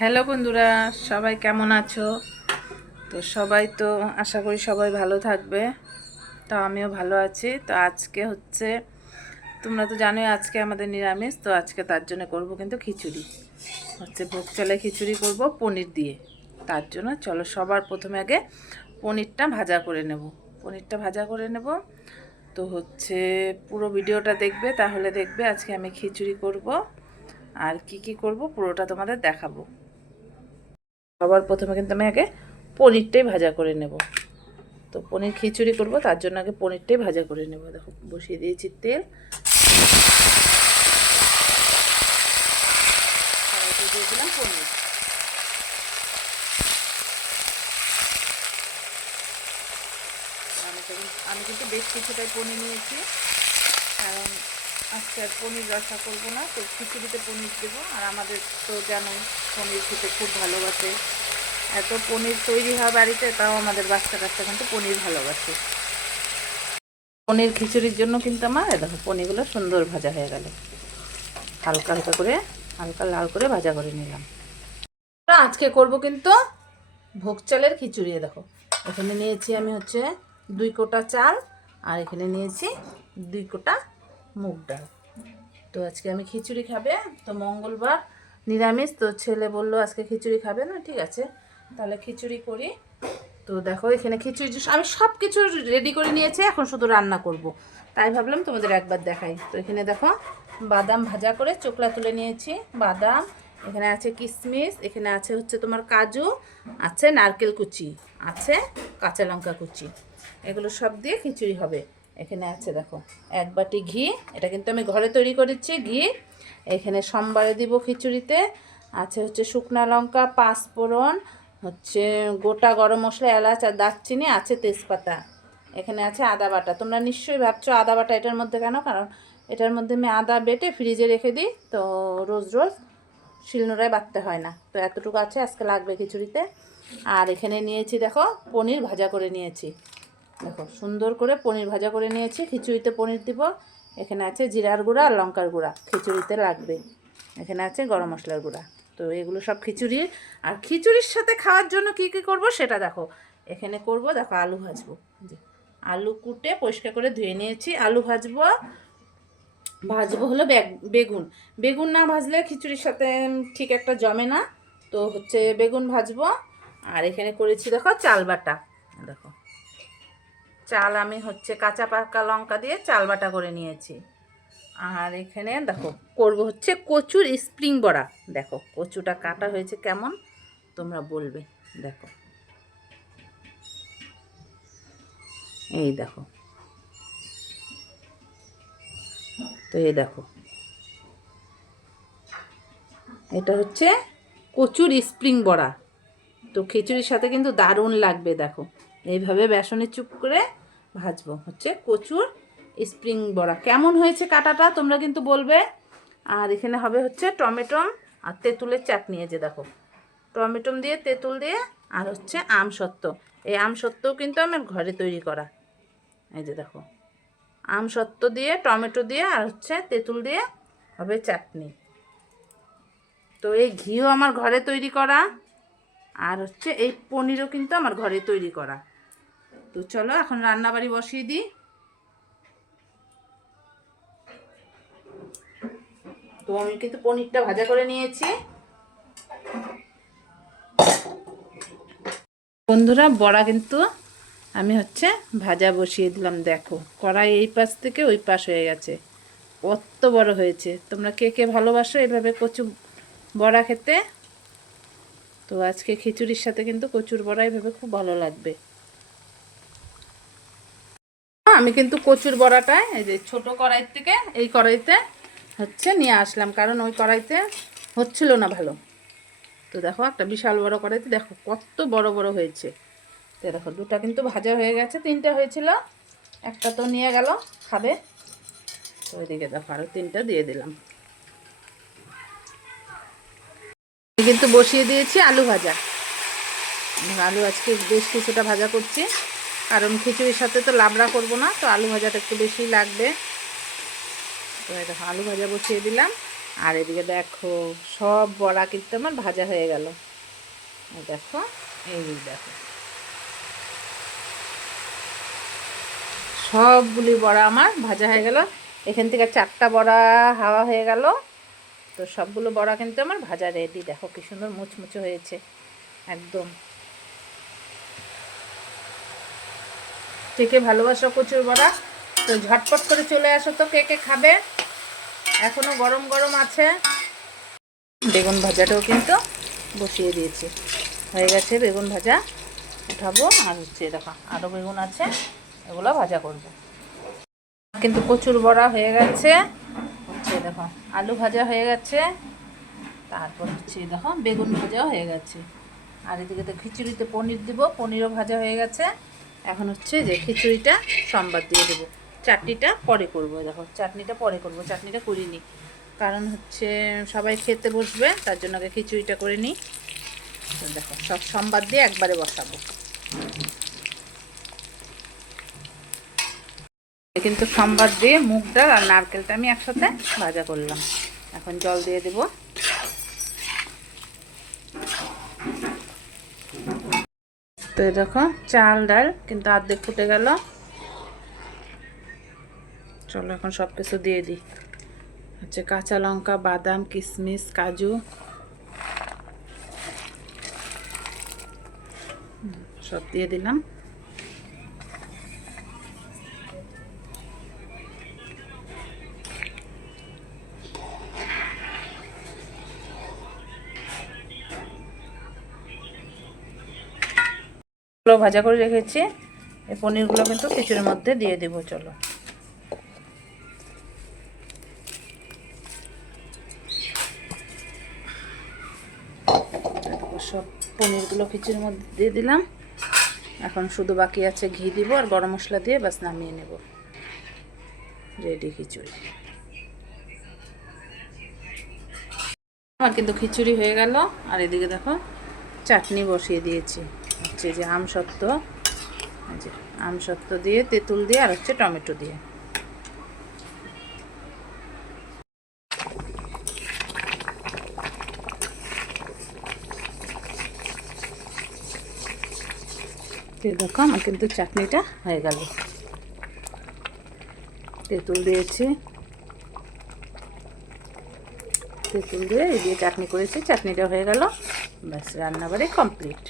Hello বন্ধুরা, সবাই কেমন আছো? তো সবাই তো আশা করি সবাই ভালো থাকবে। তো আমিও ভালো আছি। তো আজকে হচ্ছে, তোমরা তো জানোই আজকে আমাদের নিরামিষ। তো আজকে তার জন্য করব কিন্তু খিচুড়ি, হচ্ছে ভোগ চালে খিচুড়ি করব পনির দিয়ে। তার জন্য চলো সবার প্রথমে আগে পনিরটা ভাজা করে নেব। পনিরটা ভাজা করে নেব। তো হচ্ছে পুরো ভিডিওটা দেখবে, তাহলে দেখবে আজকে আমি খিচুড়ি করব আর কি কি করব পুরোটা তোমাদের দেখাবো। সবার প্রথমে কিন্তু আমি আগে পনিরটাই ভাজা করে নেব। তো পনির খিচুড়ি করব, তার জন্য আগে পনিরটাই ভাজা করে নেব। দেখো বসিয়ে দিয়েছি তেল, কড়াইতে দিয়ে দিলাম পনির। আমি কিন্তু বেশ কিছুটাই পনির নিয়েছি, কারণ আজকে আর পনির রসা করবো না। তো খিচুড়িতে পনির দেবো। আর আমাদের তো জানোই পনির খেতে খুব ভালোবাসে। এত পনির তৈরি হয় বাড়িতে, তাও আমাদের বাচ্চা কাচ্চা কিন্তু পনির ভালোবাসে। পনির খিচুড়ির জন্য কিন্তু আমার দেখো পনিরগুলো সুন্দর ভাজা হয়ে গেল। হালকা হালকা করে, হালকা লাল করে ভাজা করে নিলাম। আজকে করব কিন্তু ভোগ চালের খিচুড়ি। দেখো এখানে নিয়েছি আমি হচ্ছে 2 কোটা চাল, আর এখানে নিয়েছি 2 কোটা মুগ ডাল। তো আজকে আমি খিচুড়ি খাবে, তো মঙ্গলবার নিরামিষ। তো ছেলে বললো আজকে খিচুড়ি খাবে না, ঠিক আছে তাহলে খিচুড়ি করি। তো দেখো এখানে খিচুড়ি আমি সব কিছু রেডি করে নিয়েছি, এখন শুধু রান্না করব। তাই ভাবলাম তোমাদের একবার দেখাই। তো এখানে দেখো বাদাম ভাজা করে চোকলা তুলে নিয়েছি। বাদাম, এখানে আছে কিশমিশ, এখানে আছে হচ্ছে তোমার কাজু, আছে নারকেল কুচি, আছে কাঁচা লঙ্কা কুচি। এগুলো সব দিয়ে খিচুড়ি হবে। এখানে আছে দেখো 1 বাটি ঘি, এটা কিন্তু আমি ঘরে তৈরি করেছি ঘি। এখানে সোমবারে দিব খিচুড়িতে। আছে হচ্ছে শুকনা লঙ্কা, 5 ফোড়ন, হচ্ছে গোটা গরম মশলা, এলাচ আর দারচিনি, আছে তেজপাতা। এখানে আছে আদা বাটা। তোমরা নিশ্চয়ই ভাবছো আদা বাটা এটার মধ্যে কেন, কারণ এটার মধ্যে আমি আদা বেটে ফ্রিজে রেখে দিই, তো রোজ রোজ শিলনোড়ায় বাটতে হয় না। তো এতটুকু আছে আজকে লাগবে খিচুড়িতে। আর এখানে নিয়েছি দেখো পনির ভাজা করে নিয়েছি। দেখো সুন্দর করে পনির ভাজা করে নিয়েছি, খিচুড়িতে পনির দিব। এখানে আছে জিরার গুঁড়া আর লঙ্কার গুঁড়া, খিচুড়িতে লাগবে। এখানে আছে গরম মশলার গুঁড়া। তো এগুলো সব খিচুড়ির। আর খিচুড়ির সাথে খাওয়ার জন্য কি কি করব সেটা দেখো। এখানে করব দেখো আলু ভাজবো। আলু কুটে পরিষ্কার করে ধুয়ে নিয়েছি। আলু ভাজবো। ভাজবো হলো বেগুন। বেগুন না ভাজলে খিচুড়ির সাথে ঠিক একটা জমে না। তো হচ্ছে বেগুন ভাজবো। আর এখানে করেছি দেখো চাল বাটা। দেখো চাল আমি হচ্ছে কাঁচা পাকা লঙ্কা দিয়ে চাল বাটা করে নিয়েছি। আর এখানে দেখো করব হচ্ছে কচুর স্প্রিং বড়া। দেখো কচুটা কাটা হয়েছে কেমন তোমরা বলবে। দেখো এই দেখো, তো এই দেখো এটা হচ্ছে কচুর স্প্রিং বড়া। তো খিচুড়ির সাথে কিন্তু দারুণ লাগবে। দেখো এইভাবে বেসনে চুপ করে ভাজবো, হচ্ছে কচুর স্প্রিং বড়া। কেমন হয়েছে কাটাটা তোমরা কিন্তু বলবে। আর এখানে হবে হচ্ছে টমেটো আর তেঁতুলের চাটনি। এই যে দেখো টমেটো দিয়ে তেঁতুল দিয়ে, আর হচ্ছে আমসত্ত্ব। এই আমসত্ত্বও কিন্তু আমার ঘরে তৈরি করা। এই যে দেখো আমসত্ত্ব দিয়ে, টমেটো দিয়ে, আর হচ্ছে তেঁতুল দিয়ে হবে চাটনি। তো এই ঘিও আমার ঘরে তৈরি করা, আর হচ্ছে এই পনিরও কিন্তু আমার ঘরে তৈরি করা। তো চলো এখন রান্নাবাড়ি বসিয়ে দিই। তো আমি কিন্তু পনিরটা ভাজা করে নিয়েছি। বন্ধুরা বড়া কিন্তু আমি হচ্ছে ভাজা বসিয়ে দিলাম। দেখো কড়াই এই পাশ থেকে ওই পাশ হয়ে গেছে, কত বড় হয়েছে। তোমরা কে কে ভালোবাসো এভাবে কচু বড়া খেতে? তো আজকে খিচুড়ির সাথে কিন্তু কচুর বড়া এভাবে খুব ভালো লাগবে। আমি কিন্তু কচুর বড়াটা এই যে ছোট কড়াই থেকে এই কড়াইতে হচ্ছে নিয়ে আসলাম, কারণ ওই কড়াইতে হচ্ছিল না ভালো। তো দেখো একটা বিশাল বড় কড়াইতে দেখো কত বড় বড় হয়েছে। তো দেখো দুটা কিন্তু ভাজা হয়ে গেছে, 3টে হয়েছিল, একটা তো নিয়ে গেল খাবে। তো ওইদিকে দেখো আরও 3টা দিয়ে দিলাম। কিন্তু বসিয়ে দিয়েছি আলু ভাজা। আলু আজকে বেশ কিছুটা ভাজা করছি, কারণ খিচুড়ির সাথে তো লাবড়া করব না, তো আলু ভাজাটা একটু বেশি লাগবে। তো দেখো আলু ভাজা বসিয়ে দিলাম। আর এদিকে দেখো সব বড়া কিন্তু আমার ভাজা হয়ে গেল। দেখো, এই দেখো সবগুলি বড়া আমার ভাজা হয়ে গেল। এখান থেকে 4টা বড়া হাওয়া হয়ে গেল। তো সবগুলো বড়া কিন্তু আমার ভাজা রেডি। দেখো কি সুন্দর মুচমুচে হয়েছে একদম। কে কে ভালোবাসো কচুর বড়া? তো ঝটপট করে চলে আসো তো, কে কে খাবে। এখনও গরম গরম আছে। বেগুন ভাজাটাও কিন্তু বসিয়ে দিয়েছি, হয়ে গেছে বেগুন ভাজা। উঠাবো আর হচ্ছে দেখো আরও বেগুন আছে, এগুলো ভাজা করব। কিন্তু কচুর বড়া হয়ে গেছে, হচ্ছে দেখো আলু ভাজা হয়ে গেছে, তারপর হচ্ছে দেখো বেগুন ভাজাও হয়ে গেছে। আর এদিকে তো খিচুড়িতে পনির দিব, পনিরও ভাজা হয়ে গেছে। এখন হচ্ছে যে খিচুড়িটা সম্বাদ দিয়ে দেবো, চাটনিটা পরে করব। দেখো চাটনিটা পরে করব, চাটনিটা করিনি কারণ হচ্ছে সবাই খেতে বসবে, তার জন্য আগে খিচুড়িটা করে নিই। দেখো সব সম্বাদ দিয়ে একবারে বসাবো। কিন্তু সম্বাদ দিয়ে মুগ ডাল আর নারকেলটা আমি একসাথে ভাজা করলাম। এখন জল দিয়ে দেব। তো দেখো চাল ডাল কিন্তু অর্ধেক ফুটে গেল। চলো এখন সব কিছু দিয়ে দিই। হচ্ছে কাঁচা লঙ্কা, বাদাম, কিশমিশ, কাজু সব দিয়ে দিলাম। ভাজা করে রেখেছি, এই পনিরগুলো কিন্তু খিচুড়ির মধ্যে দিয়ে দেব। চলো সব পনিরগুলো খিচুড়ির মধ্যে দিয়ে দিলাম। এখন শুধু বাকি আছে ঘি দিব আর গরম মশলা দিয়ে বাস নামিয়ে নেব। রেডি খিচুড়ি আমার কিন্তু খিচুড়ি হয়ে গেল। আর এদিকে দেখো চাটনি বসিয়ে দিয়েছি, হচ্ছে যে আমসত্ত্ব দিয়ে, তেঁতুল দিয়ে আর হচ্ছে টমেটো দিয়ে। দেখো আমার কিন্তু চাটনিটা হয়ে গেল। তেঁতুল দিয়েছি, তেঁতুল দিয়ে চাটনি করেছি, চাটনিটা হয়ে গেল। ব্যাস রান্নাবাড়ি কমপ্লিট।